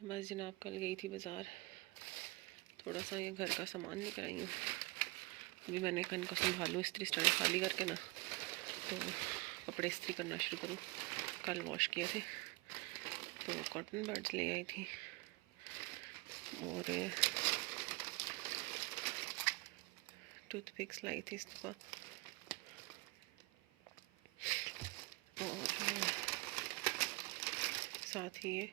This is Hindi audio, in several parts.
बस जनाब कल गई थी बाज़ार, थोड़ा सा ये घर का सामान लेकर आई हूँ। अभी मैंने कल को संभालूँ, इस्त्री स्टैंड खाली करके ना तो कपड़े इस्त्री करना शुरू करूँ। कल वॉश किए थे तो कॉटन बड्स ले आई थी और टूथपिक्स लाई थी इस दफ़ा, और साथ ही ये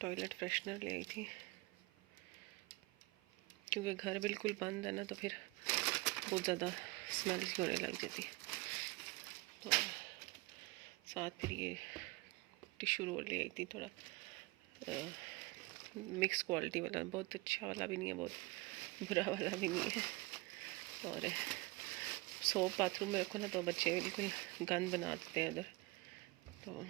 टॉयलेट फ्रेशनर ले आई थी, क्योंकि घर बिल्कुल बंद है ना तो फिर बहुत ज़्यादा स्मेल सी होने लग जाती। तो साथ फिर ये टिश्यू रोल ले आई थी, थोड़ा मिक्स क्वालिटी वाला, बहुत अच्छा वाला भी नहीं है, बहुत बुरा वाला भी नहीं है। और सोप बाथरूम में रखो ना तो बच्चे बिल्कुल गंद बना देते हैं इधर। तो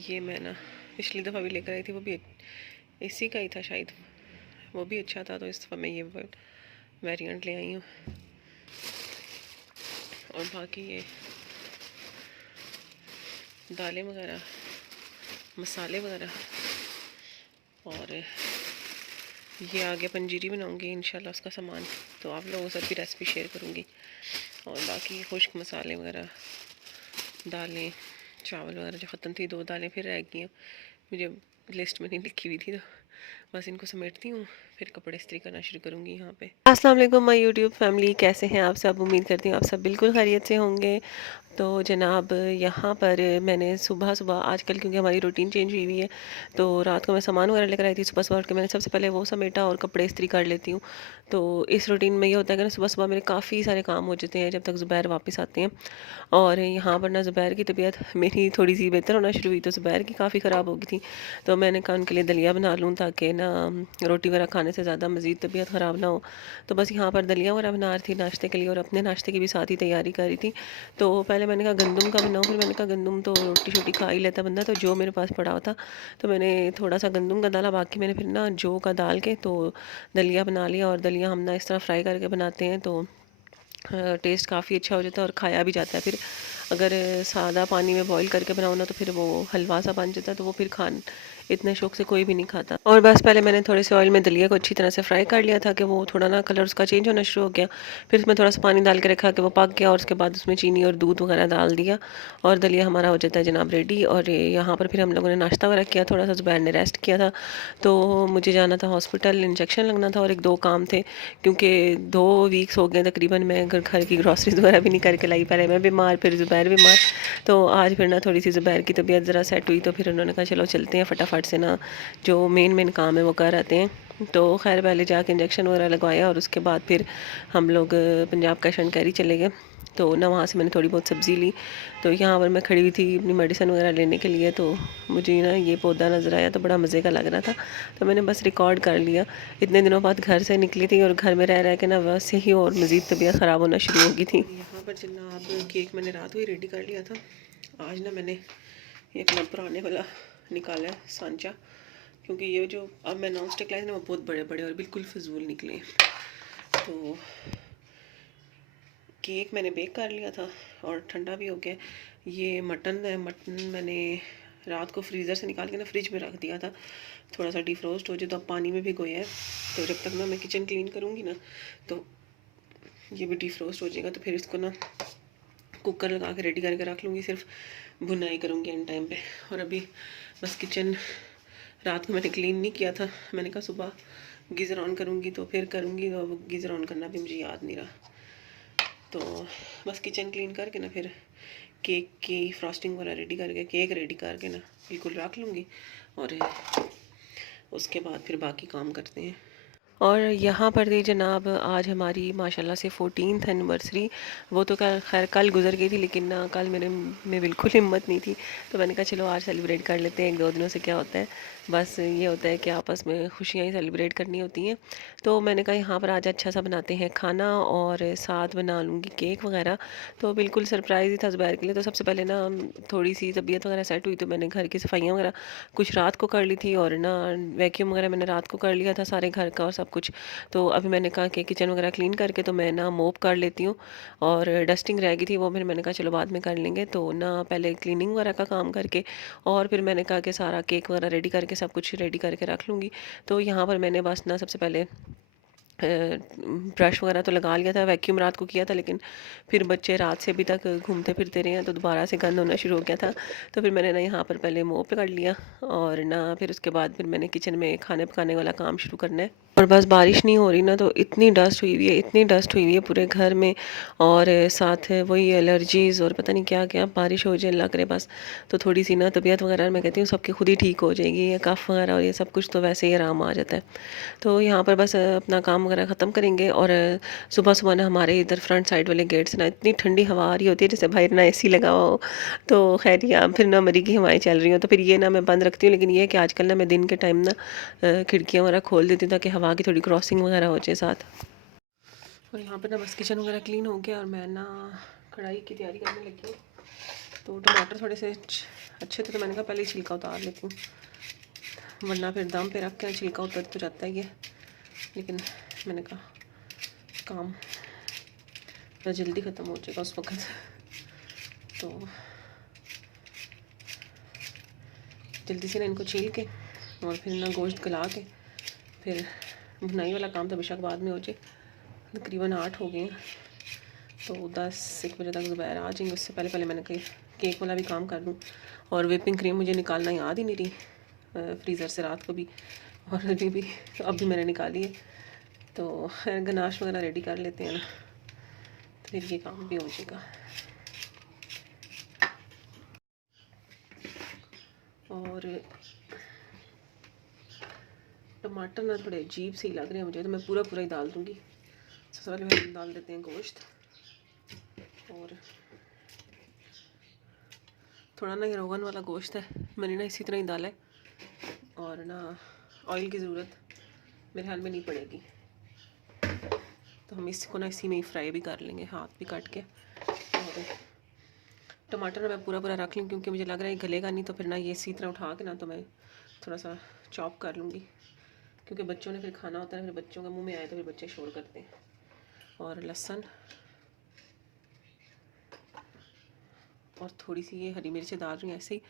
ये मैं ना पिछली दफ़ा भी लेकर आई थी, वो भी इसी का ही था शायद, वो भी अच्छा था, तो इस दफ़ा मैं ये वेरिएंट ले आई हूँ। और बाकी ये दालें वगैरह, मसाले वगैरह, और ये आगे पंजीरी बनाऊंगी इंशाल्लाह उसका सामान, तो आप लोगों से भी रेसिपी शेयर करूँगी। और बाकी खुश्क मसाले वगैरह, दालें, चावल वगैरह जो ख़त्म थी, 2 दालें फिर रह गई हैं, मुझे लिस्ट में नहीं लिखी हुई थी, तो बस इनको समेटती हूँ, फिर कपड़े इस्त्री करना शुरू करूँगी यहाँ पे। अस्सलाम वालेकुम माय यूट्यूब फैमिली, कैसे हैं आप सब? उम्मीद करती हूँ आप सब बिल्कुल खैरियत से होंगे। तो जनाब यहाँ पर मैंने सुबह सुबह आजकल, क्योंकि हमारी रूटीन चेंज हुई हुई है, तो रात को मैं सामान वगैरह लेकर आई थी, सुबह सुबह उठ के मैंने सबसे पहले वो समेटा और कपड़े इस्त्री कर लेती हूँ। तो इस रूटीन में ये होता है कि ना सुबह सुबह मेरे काफ़ी सारे काम हो जाते हैं जब तक ज़ुबैर वापस आते हैं। और यहाँ पर ना ज़ुबैर की तबीयत मेरी थोड़ी सी बेहतर होना शुरू हुई, तो ज़ुबैर की काफ़ी ख़राब हो गई थी, तो मैंने कहा उनके लिए दलिया बना लूँ ताकि ना रोटी वगैरह खाने से ज़्यादा मज़ीद तबीयत ख़राब ना हो। तो बस यहाँ पर दलिया वगैरह बना रही थी नाश्ते के लिए, और अपने नाश्ते की भी साथ ही तैयारी कर रही थी। तो पहले मैंने कहा गंदम का बनाऊँ, फिर मैंने कहा गंदम तो रोटी शोटी खा ही लेता बंदा, तो जो मेरे पास पड़ा होता, तो मैंने थोड़ा सा गंदम का डाला, बाकी मैंने फिर ना जौ का डाल के तो दलिया बना लिया। और दलिया हम ना इस तरह फ्राई करके बनाते हैं तो टेस्ट काफ़ी अच्छा हो जाता है और खाया भी जाता है। फिर अगर सादा पानी में बॉईल करके बनाओ ना तो फिर वो हलवा सा बन जाता है, तो वो फिर इतने शौक से कोई भी नहीं खाता। और बस पहले मैंने थोड़े से ऑयल में दलिया को अच्छी तरह से फ्राई कर लिया था कि वो थोड़ा ना कलर उसका चेंज होना शुरू हो गया। फिर उसमें थोड़ा सा पानी डाल के रखा कि वो पक गया, और उसके बाद उसमें चीनी और दूध वगैरह डाल दिया, और दलिया हमारा हो जाता है जनाब रेडी। और यहाँ पर फिर हम लोगों ने नाश्ता वगैरह किया, थोड़ा सा ज़ुबैर ने रेस्ट किया था, तो मुझे जाना था हॉस्पिटल, इंजेक्शन लगना था और 1-2 काम थे, क्योंकि 2 वीक्स हो गए तकरीबन मैं घर की ग्रॉसरीज वगैरह भी नहीं करके लाई। पहले मैं बीमार, फिर ज़ुबैर बीमार, तो आज फिर ना थोड़ी सी ज़ुबैर की तबीयत ज़रा सेट हुई, तो फिर उन्होंने कहा चलो चलते हैं फटाफट से ना जो मेन काम है वो कर आते हैं। तो खैर पहले जाके इंजेक्शन वगैरह लगवाया, और उसके बाद फिर हम लोग पंजाब कैश एंड कैरी चले गए। तो ना वहाँ से मैंने थोड़ी बहुत सब्ज़ी ली, तो यहाँ पर मैं खड़ी हुई थी अपनी मेडिसिन वगैरह लेने के लिए, तो मुझे ना ये पौधा नज़र आया तो बड़ा मज़े का लग रहा था, तो मैंने बस रिकॉर्ड कर लिया। इतने दिनों बाद घर से निकली थी और घर में रह रह के ना वैसे ही और मज़ीद तबीयत ख़राब होना शुरू हो गई थी। यहाँ पर जनाब केक मैंने रात को ही रेडी कर लिया था। आज ना मैंने ये अपना पुराने वाला निकाला है सांचा, क्योंकि ये जो अब मैं नॉन स्टिक लाई ना वो बहुत बड़े बड़े और बिल्कुल फजूल निकले। तो केक मैंने बेक कर लिया था और ठंडा भी हो गया। ये मटन है, मटन मैंने रात को फ्रीज़र से निकाल के ना फ्रिज में रख दिया था, थोड़ा सा डिफ्रोस्ट हो जाए, तो अब पानी में भिगोया है, तो जब तक ना मैं किचन क्लीन करूँगी ना तो ये भी डिफ्रोस्ट हो जाएगा, तो फिर इसको ना कुकर लगा के रेडी करके रख लूँगी, सिर्फ भुनाई करूँगी एंड टाइम पे। और अभी बस किचन रात को मैंने क्लीन नहीं किया था, मैंने कहा सुबह गीज़र ऑन करूँगी तो फिर करूँगी, तो अब गीज़र ऑन करना भी मुझे याद नहीं रहा। तो बस किचन क्लीन करके ना फिर केक की फ्रॉस्टिंग वगैरह रेडी करके, केक रेडी करके ना बिल्कुल रख लूँगी, और उसके बाद फिर बाकी काम करते हैं। और यहाँ पर थी जनाब आज हमारी माशाल्लाह से 14th एनिवर्सरी। वो तो खैर कल गुजर गई थी, लेकिन ना कल मेरे में बिल्कुल हिम्मत नहीं थी, तो मैंने कहा चलो आज सेलिब्रेट कर लेते हैं। 1-2 दिनों से क्या होता है, बस ये होता है कि आपस में खुशियाँ ही सेलिब्रेट करनी होती हैं। तो मैंने कहा यहाँ पर आज अच्छा सा बनाते हैं खाना, और साथ बना लूँगी केक वगैरह। तो बिल्कुल सरप्राइज़ ही था ज़ुबैर के लिए। तो सबसे पहले ना थोड़ी सी तबीयत वगैरह सेट हुई, तो मैंने घर की सफाइयाँ वगैरह कुछ रात को कर ली थी, और ना वैक्यूम वगैरह मैंने रात को कर लिया था सारे घर का, और सब सब कुछ। तो अभी मैंने कहा कि किचन वगैरह क्लीन करके तो मैं ना मोप कर लेती हूँ, और डस्टिंग रह गई थी वो फिर मैंने कहा चलो बाद में कर लेंगे। तो ना पहले क्लीनिंग वगैरह का काम करके और फिर मैंने कहा कि सारा केक वगैरह रेडी करके सब कुछ रेडी करके रख लूँगी। तो यहाँ पर मैंने बस ना सबसे पहले ब्रश वगैरह तो लगा लिया था, वैक्यूम रात को किया था, लेकिन फिर बच्चे रात से अभी तक घूमते फिरते रहे हैं तो दोबारा से गंद होना शुरू हो गया था। तो फिर मैंने ना यहाँ पर पहले मोप कर लिया, और ना फिर उसके बाद फिर मैंने किचन में खाने पकाने वाला काम शुरू करना है। और बस बारिश नहीं हो रही ना, तो इतनी डस्ट हुई हुई है, इतनी डस्ट हुई हुई है पूरे घर में, और साथ वही एलर्जीज़ और पता नहीं क्या क्या। बारिश हो जाए अल्लाह करे बस, तो थोड़ी सी ना तबीयत वगैरह मैं कहती हूँ सबकी खुद ही ठीक हो जाएगी। ये कफ़ वगैरह और ये सब कुछ तो वैसे ही आराम आ जाता है। तो यहाँ पर बस अपना काम वगैरह ख़त्म करेंगे, और सुबह सुबह ना हमारे इधर फ्रंट साइड वाले गेट से ना इतनी ठंडी हवा आ रही होती है जैसे बाहर ना एसी लगा हुआ हो। तो खैर या फिर ना मरी की हवाएं चल रही हो, तो फिर ये ना मैं बंद रखती हूँ। लेकिन ये है कि आजकल ना मैं दिन के टाइम ना खिड़कियाँ वगैरह खोल देती हूँ ताकि हवा की थोड़ी क्रॉसिंग वगैरह हो जाए साथ। और यहाँ पर ना बस किचन वगैरह क्लीन हो गया, और मैं ना कढ़ाई की तैयारी करने लगी हूँ। तो टमाटर थोड़े से अच्छे थे तो मैंने कहा पहले ही छिलका उतार लेती हूँ, वरना फिर दम पे रख के छिलका उतर तो जाता ही है। लेकिन मैंने कहा काम तो जल्दी ख़त्म हो जाएगा उस वक्त, तो जल्दी से ना इनको छील के और फिर ना गोश्त गला के फिर बुनाई वाला काम तो बेशक बाद में हो जाए। तकरीबन 8 हो गए हैं, तो 10-1 बजे तक ज़ुबैर आ जाएंगे। उससे पहले पहले मैंने कही केक वाला भी काम कर लूँ। और व्हिपिंग क्रीम मुझे निकालना याद ही नहीं रही फ्रीज़र से रात को भी, और अभी भी तो अब भी मैंने निकाली है। तो गनाश वगैरह रेडी कर लेते हैं ना, तो फिर ये काम भी हो जाएगा। और टमाटर ना थोड़े अजीब से ही लग रहे हैं मुझे, तो मैं पूरा पूरा ही डाल दूँगी। सबसे पहले हम डाल देते हैं गोश्त, और थोड़ा ना ये रोगन वाला गोश्त है, मैंने ना इसी तरह ही डाला है, और ना ऑयल की ज़रूरत मेरे ख्याल में नहीं पड़ेगी। तो हम इसको ना इसी में ही फ्राई भी कर लेंगे, हाथ भी काट के। और टमाटर मैं पूरा पूरा रख लूँ क्योंकि मुझे लग रहा है गलेगा नहीं, तो फिर ना ये इसी तरह उठा के ना तो मैं थोड़ा सा चॉप कर लूँगी, क्योंकि बच्चों ने फिर खाना होता है, फिर बच्चों के मुंह में आए तो फिर बच्चे शोर करते हैं। और लहसुन और थोड़ी सी ये हरी मिर्च डाल रही हूँ ऐसे ही,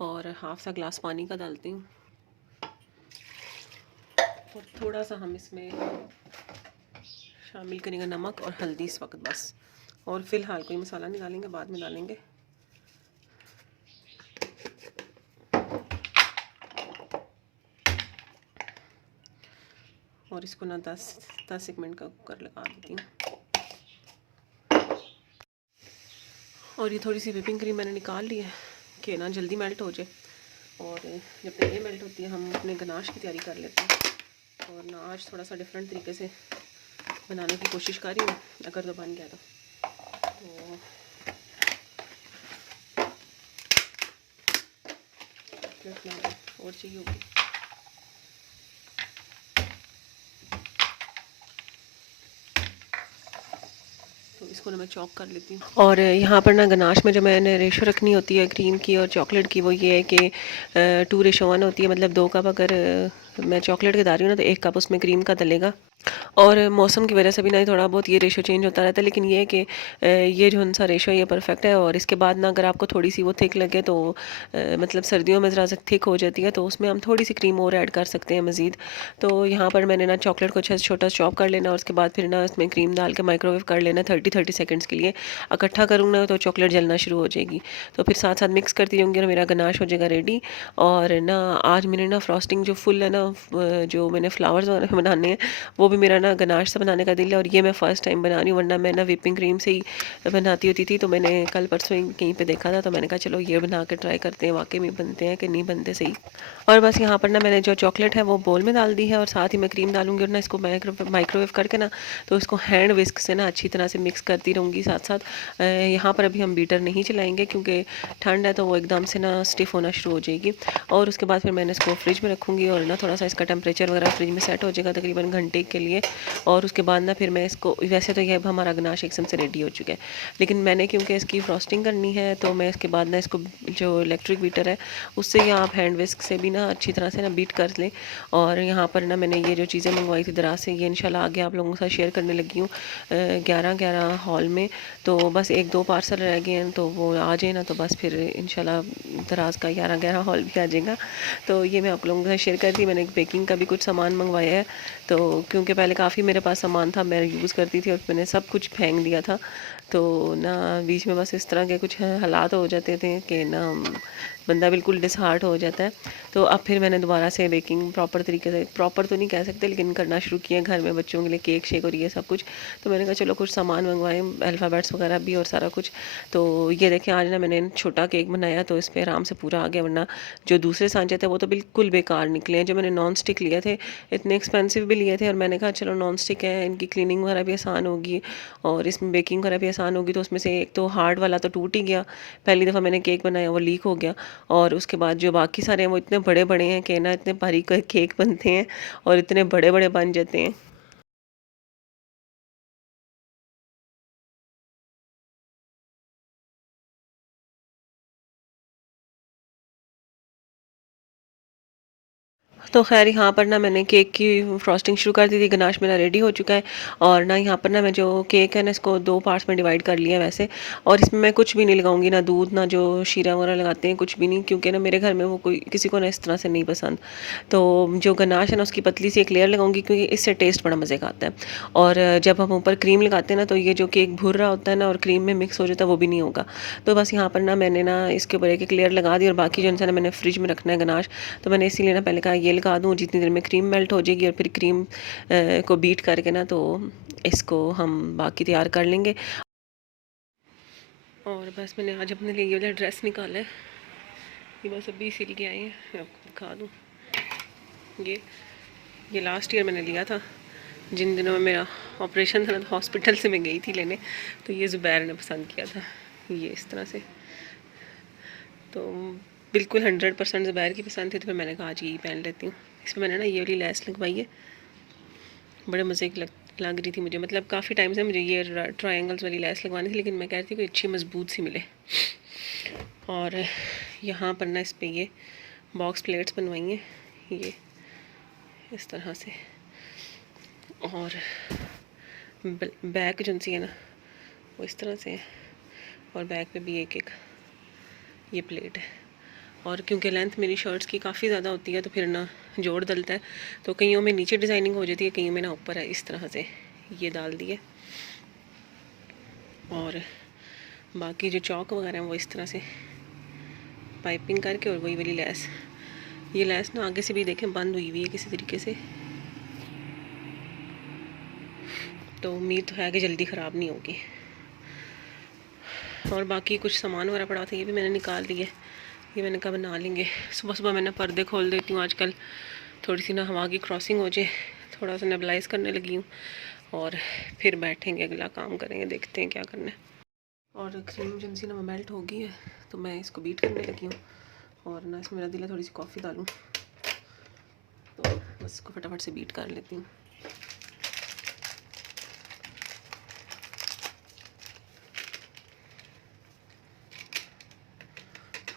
और हाफ सा ग्लास पानी का डालती हूँ, और थोड़ा सा हम इसमें शामिल करेंगे नमक और हल्दी इस वक्त बस। और फ़िलहाल कोई मसाला नहीं डालेंगे, बाद में डालेंगे। और इसको ना 10-10 मिनट का कुकर लगा देती हूँ। और ये थोड़ी सी व्हिपिंग क्रीम मैंने निकाल ली है कि ना जल्दी मेल्ट हो जाए, और जब तक ये मेल्ट होती है हम अपने गनाश की तैयारी कर लेते हैं। और ना आज थोड़ा सा डिफरेंट तरीके से बनाने की कोशिश कर रही हूँ, अगर तो बन गया तो और चाहिए होगी। तो इसको ना मैं चॉप कर लेती हूँ। और यहाँ पर ना गनाश में जो मैंने रेशो रखनी होती है क्रीम की और चॉकलेट की, वो ये है कि 2:1 होती है, मतलब 2 कप अगर मैं चॉकलेट के डाल रही हूँ ना तो 1 कप उसमें क्रीम का डलेगा। और मौसम की वजह से भी ना थोड़ा बहुत ये रेशो चेंज होता रहता है, लेकिन ये है कि ये जो सा रेशो है ये परफेक्ट है। और इसके बाद ना अगर आपको थोड़ी सी वो थिक लगे तो मतलब सर्दियों में ज़रा सा थिक हो जाती है, तो उसमें हम थोड़ी सी क्रीम और ऐड कर सकते हैं मज़ीद। तो यहाँ पर मैंने ना चॉकलेट को अच्छा छोटा चॉप कर लेना, और उसके बाद फिर ना इसमें क्रीम डाल के माइक्रोवेव कर लेना 30-30 सेकेंड्स के लिए। इकट्ठा करूँ ना तो चॉकलेट जलना शुरू हो जाएगी, तो फिर साथ साथ मिक्स करती रहूँगी और मेरा गनाश हो जाएगा रेडी। और ना आज मैंने ना फ्रॉस्टिंग जो फुल है ना, जो मैंने फ्लावर्स वगैरह बनाने हैं वो भी मेरा ना गनाश से बनाने का दिल है, और ये मैं फ़र्स्ट टाइम बना रही हूँ, वरना मैं ना व्हिपिंग क्रीम से ही बनाती होती थी। तो मैंने कल परसों ही कहीं पे देखा था, तो मैंने कहा चलो ये बना के ट्राई करते हैं वाकई में बनते हैं कि नहीं बनते सही। और बस यहाँ पर ना मैंने जो चॉकलेट है वो बोल में डाल दी है, और साथ ही मैं क्रीम डालूंगी, और ना इसको माइक्रोवेव करके ना तो इसको हैंड विस्क से ना अच्छी तरह से मिक्स करती रहूँगी साथ साथ। यहाँ पर अभी हम बीटर नहीं चलाएँगे क्योंकि ठंड है तो वो एकदम से ना स्टिफ होना शुरू हो जाएगी। और उसके बाद फिर मैंने इसको फ्रिज में रखूँगी, और ना थोड़ा सा इसका टेम्परेचर वगैरह फ्रिज में सेट हो जाएगा तकरीबन घंटे के लिए। और उसके बाद ना फिर मैं इसको, वैसे तो ये अब हमारा गनाश एकदम से रेडी हो चुका है, लेकिन मैंने क्योंकि इसकी फ्रॉस्टिंग करनी है तो मैं इसके बाद ना इसको जो इलेक्ट्रिक बीटर है उससे, या आप हैंड विस्क से भी ना अच्छी तरह से ना बीट कर लें। और यहाँ पर ना मैंने ये जो चीज़ें मंगवाई थी दराज से, ये इंशाल्लाह आगे आप लोगों के साथ शेयर करने लगी हूँ 11 हॉल में। तो बस 1-2 पार्सल रह गए हैं, तो वो आ जाए ना तो बस फिर इंशाल्लाह दराज का 11 हॉल भी आ जाएगा। तो ये मैं आप लोगों के साथ शेयर कर दी। मैंने एक बेकिंग का भी कुछ सामान मंगवाया है, तो क्योंकि पहले काफ़ी मेरे पास सामान था, मैं यूज़ करती थी और मैंने सब कुछ फेंक दिया था। तो ना बीच में बस इस तरह के कुछ हालात हो जाते थे कि ना बंदा बिल्कुल डिसहार्ट हो जाता है। तो अब फिर मैंने दोबारा से बेकिंग प्रॉपर तरीके से, प्रॉपर तो नहीं कह सकते लेकिन करना शुरू किया घर में बच्चों के लिए केक शेक और ये सब कुछ। तो मैंने कहा चलो कुछ सामान मंगवाएं, अल्फ़ाबेट्स वगैरह भी और सारा कुछ। तो ये देखें आज ना मैंने छोटा केक बनाया तो इस पर आराम से पूरा आ गया, वरना जो दूसरे सांचे थे वो तो बिल्कुल बेकार निकले हैं। जो मैंने नॉन स्टिक लिए थे इतने एक्सपेंसिव भी लिए थे, और मैंने कहा चलो नॉन स्टिक है, इनकी क्लीनिंग वगैरह भी आसान होगी और इसमें बेकिंग वगैरह भी आसान होगी। तो उसमें से एक तो हार्ड वाला तो टूट ही गया, पहली दफ़ा मैंने केक बनाया वो लीक हो गया। और उसके बाद जो बाकी सारे हैं वो इतने बड़े बड़े हैं कि ना इतने बारीक केक बनते हैं और इतने बड़े बड़े बन जाते हैं। तो ख़ैर यहाँ पर ना मैंने केक की फ्रॉस्टिंग शुरू कर दी थी, गनाश मेरा रेडी हो चुका है। और ना यहाँ पर ना मैं जो केक है ना इसको 2 पार्ट्स में डिवाइड कर लिया वैसे। और इसमें मैं कुछ भी नहीं लगाऊंगी, ना दूध ना जो शीरा वगैरह लगाते हैं, कुछ भी नहीं, क्योंकि ना मेरे घर में वो कोई किसी को ना इस तरह से नहीं पसंद। तो जो गनाश है ना उसकी पतली सी एक लेयर लगाऊंगी, क्योंकि इससे टेस्ट बड़ा मज़े का आता है। और जब हम ऊपर क्रीम लगाते हैं ना तो ये जो केक भुर रहा होता है ना और क्रीम में मिक्स हो जाता है वो भी नहीं होगा। तो बस यहाँ पर ना मैंने ना इसके ऊपर एक लेयर लगा दी, और बाकी जो है ना मैंने फ्रिज में रखना है गनाश। तो मैंने इसीलिए ना पहले कहा ये लगा दूँ, जितनी देर में क्रीम मेल्ट हो जाएगी और फिर क्रीम को बीट करके ना तो इसको हम बाकी तैयार कर लेंगे। और बस मैंने आज अपने लिए ये वाला ड्रेस निकाला है, ये बस अभी सिल के आए हैं, मैं आपको दिखा दूँ। ये लास्ट ईयर मैंने लिया था, जिन दिनों में मेरा ऑपरेशन था ना तो हॉस्पिटल से मैं गई थी लेने, तो ये ज़ुबैर ने पसंद किया था, ये इस तरह से। तो बिल्कुल 100% ज़ुबैर की पसंद थी, तो फिर मैंने कहा आज यही पहन लेती हूँ। इसमें मैंने ना ये वाली लेस लगवाई है, बड़े मज़े की लग रही थी मुझे। मतलब काफ़ी टाइम से मुझे ये ट्रायंगल्स वाली लेस लगवानी थी, लेकिन मैं कह रही थी कोई अच्छी मजबूत सी मिले। और यहाँ पर ना इस पर ये बॉक्स प्लेट्स बनवाई हैं, ये इस तरह से। और बैक जो सी है ना वो इस तरह से है, और बैक पे भी एक एक ये प्लेट है। और क्योंकि लेंथ मेरी शर्ट्स की काफ़ी ज़्यादा होती है तो फिर ना जोड़ डलता है, तो कईयों में नीचे डिज़ाइनिंग हो जाती है, कईयों में ना ऊपर है। इस तरह से ये डाल दिए, और बाकी जो चौक वगैरह हैं वो इस तरह से पाइपिंग करके, और वही वाली लेस, ये लेस ना आगे से भी देखें बंद हुई हुई है किसी तरीके से, तो उम्मीद तो है कि जल्दी ख़राब नहीं होगी। और बाकी कुछ सामान वगैरह पड़ा था ये भी मैंने निकाल दिए, ये मैंने कहा बना लेंगे। सुबह सुबह मैंने पर्दे खोल देती हूँ आजकल, थोड़ी सी ना हवा की क्रॉसिंग हो जाए, थोड़ा सा नेबलाइज़ करने लगी हूँ, और फिर बैठेंगे अगला काम करेंगे, देखते हैं क्या करना है। और क्रीम जो सी ना मेल्ट हो गई है, तो मैं इसको बीट करने लगी हूँ। और ना इसमें मेरा दिल है थोड़ी सी कॉफ़ी डालूँ, तो बस इसको फटाफट से बीट कर लेती हूँ।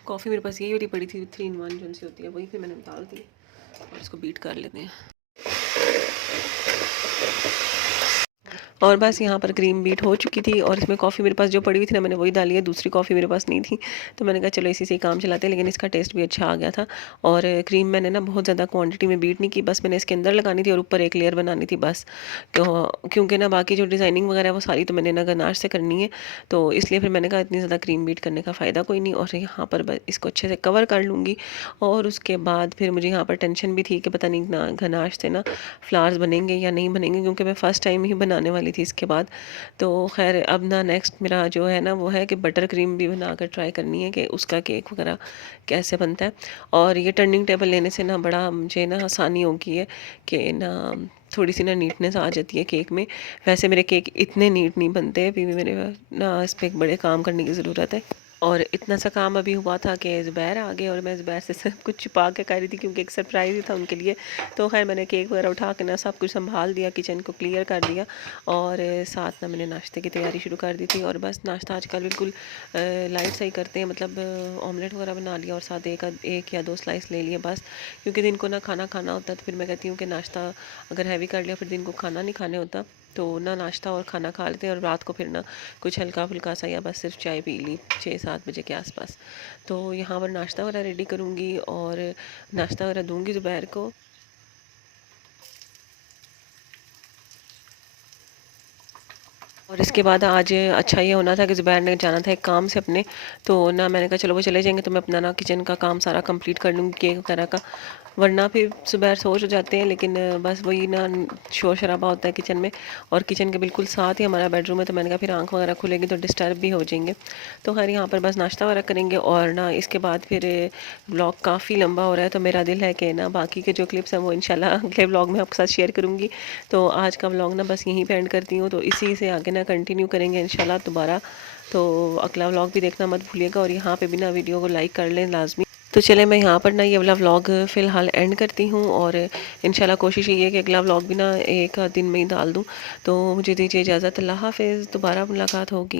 कॉफ़ी मेरे पास यही वाली पड़ी थी 3 in 1 जो सी होती है, वही फिर मैंने डाल दी और इसको बीट कर लेते हैं। और बस यहाँ पर क्रीम बीट हो चुकी थी, और इसमें कॉफ़ी मेरे पास जो पड़ी हुई थी ना मैंने वही डाली है, दूसरी कॉफ़ी मेरे पास नहीं थी, तो मैंने कहा चलो इसी से ही काम चलाते हैं। लेकिन इसका टेस्ट भी अच्छा आ गया था। और क्रीम मैंने ना बहुत ज़्यादा क्वांटिटी में बीट नहीं की, बस मैंने इसके अंदर लगानी थी और ऊपर एक लेयर बनानी थी बस। क्योंकि ना बाकी जो डिज़ाइनिंग वगैरह वो सारी तो मैंने ना गनाश से करनी है, तो इसलिए फिर मैंने कहा इतनी ज़्यादा क्रीम बीट करने का फ़ायदा कोई नहीं। और यहाँ पर बस इसको अच्छे से कवर कर लूँगी। और उसके बाद फिर मुझे यहाँ पर टेंशन भी थी कि पता नहीं ना गनाश से ना फ्लावर्स बनेंगे या नहीं बनेंगे, क्योंकि मैं फ़र्स्ट टाइम ही बनाने वाली थी इसके बाद। तो खैर अब ना नेक्स्ट मेरा जो है ना वो है कि बटर क्रीम भी बनाकर ट्राई करनी है कि उसका केक वगैरह कैसे बनता है। और ये टर्निंग टेबल लेने से ना बड़ा मुझे ना आसानी हो गई है कि ना थोड़ी सी ना नीटनेस आ जाती है केक में। वैसे मेरे केक इतने नीट नहीं बनते, अभी भी मेरे ना इस पर एक बड़े काम करने की ज़रूरत है। और इतना सा काम अभी हुआ था कि ज़ुबैर आ गए और मैं ज़ुबैर से सब कुछ छुपा के कर रही थी क्योंकि एक सरप्राइज़ ही था उनके लिए। तो खैर मैंने केक वगैरह उठा के ना सब कुछ संभाल दिया, किचन को क्लियर कर दिया और साथ ना मैंने नाश्ते की तैयारी शुरू कर दी थी। और बस नाश्ता आजकल बिल्कुल लाइट सा ही करते हैं, मतलब ऑमलेट वगैरह बना लिया और साथ एक या दो स्लाइस ले लिए बस, क्योंकि दिन को ना खाना खाना होता है। तो फिर मैं कहती हूँ कि नाश्ता अगर हैवी कर लिया फिर दिन को खाना नहीं खाने होता, तो ना नाश्ता और खाना खा लेते हैं और रात को फिर ना कुछ हल्का फुल्का सा या बस सिर्फ चाय पी ली 6-7 बजे के आसपास। तो यहाँ पर नाश्ता वगैरह रेडी करूँगी और नाश्ता वगैरह दूँगी दोपहर को। और इसके बाद आज अच्छा ये होना था कि ज़ुबैर ने जाना था एक काम से अपने, तो ना मैंने कहा चलो वो चले जाएंगे तो मैं अपना ना किचन का काम सारा कंप्लीट कर लूँगी केक वगैरह का, वरना फिर ज़ुबैर सोच हो जाते हैं। लेकिन बस वही ना शोर शराबा होता है किचन में, और किचन के बिल्कुल साथ ही हमारा बेडरूम है, तो मैंने कहा फिर आंख वगैरह खुलेगी तो डिस्टर्ब भी हो जाएंगे। तो खैर यहाँ पर बस नाश्ता वगैरह करेंगे और ना इसके बाद फिर ब्लॉग काफ़ी लंबा हो रहा है, तो मेरा दिल है कि ना बाकी के जो क्लिप्स हैं वो इंशाल्लाह अगले ब्लॉग में आपके साथ शेयर करूँगी। तो आज का व्लॉग ना बस यहीं पे एंड करती हूँ, तो इसी से आगे ना कंटिन्यू करेंगे इंशाल्लाह दोबारा। तो अगला व्लॉग भी देखना मत भूलिएगा और यहाँ पे भी ना वीडियो को लाइक कर लें लाजमी। तो चले मैं यहाँ पर ना ये वाला व्लॉग फ़िलहाल एंड करती हूँ और इंशाल्लाह कोशिश ये है कि अगला व्लॉग भी ना एक आध दिन में ही डाल दूँ। तो मुझे दीजिए इजाज़त, अल्लाह हाफ़िज़, दोबारा मुलाकात होगी।